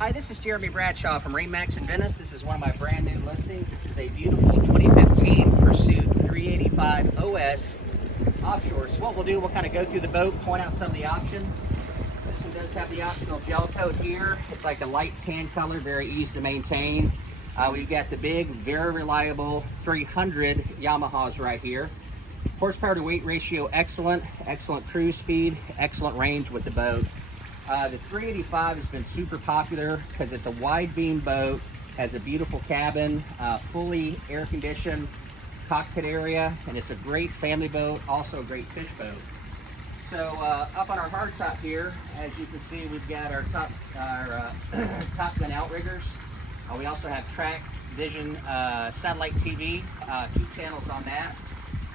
Hi, this is Jeremy Bradshaw from MarineMax Venice. This is one of my brand new listings. This is a beautiful 2015 Pursuit 385 OS Offshore. So what we'll do, we'll kind of go through the boat, point out some of the options. This one does have the optional gel coat here. It's like a light tan color, very easy to maintain. We've got the big, very reliable 300 Yamahas right here. Horsepower to weight ratio, excellent cruise speed, excellent range with the boat. The 385 has been super popular because it's a wide beam boat, has a beautiful cabin, fully air conditioned cockpit area, and it's a great family boat, also a great fish boat. So up on our hardtop here, as you can see, we've got our top gun outriggers. We also have track vision satellite TV, 2 channels on that.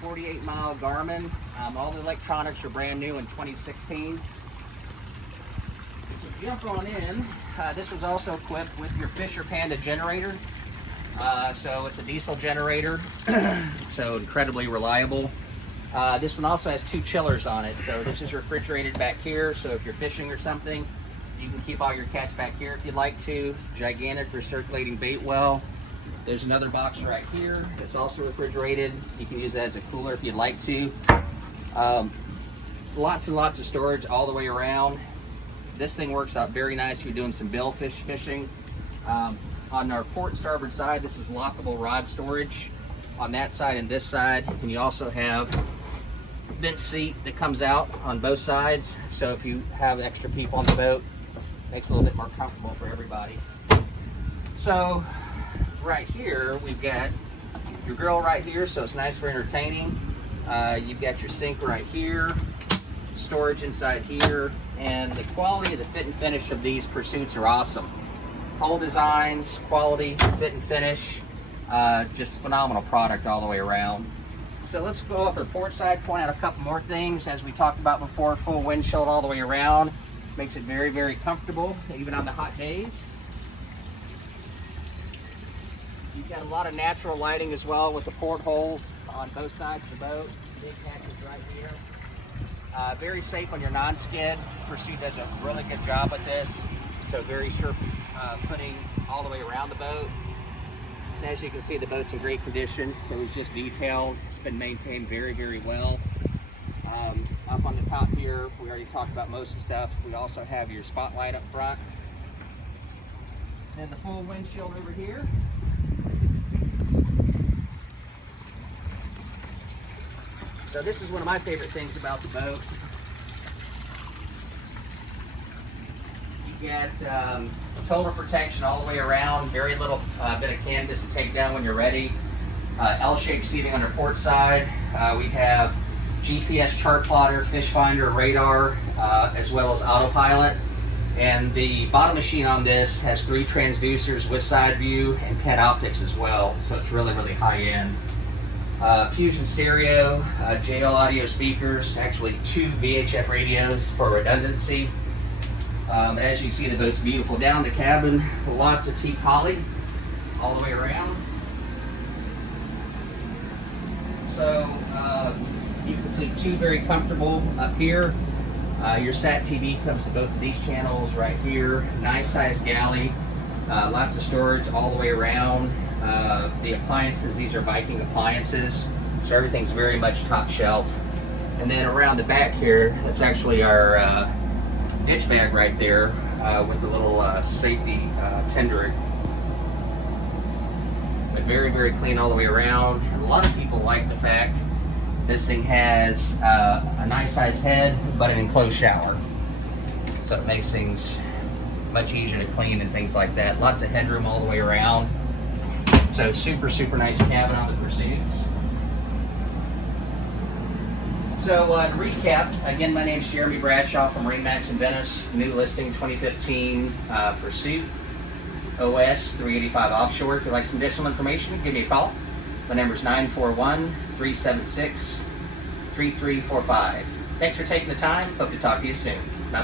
48-mile Garmin. All the electronics are brand new in 2016. So jump on in. This was also equipped with your Fisher Panda generator. So it's a diesel generator, so incredibly reliable. This one also has 2 chillers on it. So this is refrigerated back here, so if you're fishing or something, you can keep all your catch back here if you'd like to. Gigantic recirculating bait well. There's another box right here. It's also refrigerated. You can use that as a cooler if you'd like to. Lots and lots of storage all the way around. This thing works out very nice if you're doing some billfish fishing. On our port starboard side, this is lockable rod storage on that side and this side. And you also have bench seat that comes out on both sides. So if you have extra people on the boat, it makes it a little bit more comfortable for everybody. So right here, we've got your grill right here, so it's nice for entertaining. You've got your sink right here, storage inside here, and the quality of the fit and finish of these Pursuits are awesome. Hull designs, quality, fit and finish, just phenomenal product all the way around. So let's go up our port side, point out a couple more things. As we talked about before, full windshield all the way around. Makes it very, very comfortable, even on the hot days. You've got a lot of natural lighting as well with the portholes on both sides of the boat. Big hatches right here. Very safe on your non-skid. Pursuit does a really good job with this. So very sure footing all the way around the boat. And as you can see, the boat's in great condition. It was just detailed. It's been maintained very, very well. Up on the top here, we already talked about most of the stuff. We also have your spotlight up front. And the full windshield over here. So this is one of my favorite things about the boat. You get total protection all the way around, very little bit of canvas to take down when you're ready. L-shaped seating on your port side. We have GPS chart plotter, fish finder, radar, as well as autopilot. And the bottom machine on this has 3 transducers with side view and pen optics as well, so it's really, really high end. Fusion stereo, JL audio speakers, actually 2 VHF radios for redundancy. As you see, the boat's beautiful. Down the cabin, lots of teak poly all the way around. So you can see 2 very comfortable up here. Your SAT TV comes to both of these channels right here. Nice size galley, lots of storage all the way around. The appliances, these are Viking appliances, so everything's very much top shelf. And then around the back here, that's actually our ditch bag right there with a little safety tender. But very, very clean all the way around. And a lot of people like the fact this thing has a nice sized head, but an enclosed shower. So it makes things much easier to clean and things like that. Lots of headroom all the way around. So super, super nice cabin on the Pursuits. So to recap, again, my name is Jeremy Bradshaw from MarineMax Venice. New listing 2015 Pursuit OS 385 Offshore. If you'd like some additional information, give me a call. My number is 941-376-3345. Thanks for taking the time. Hope to talk to you soon.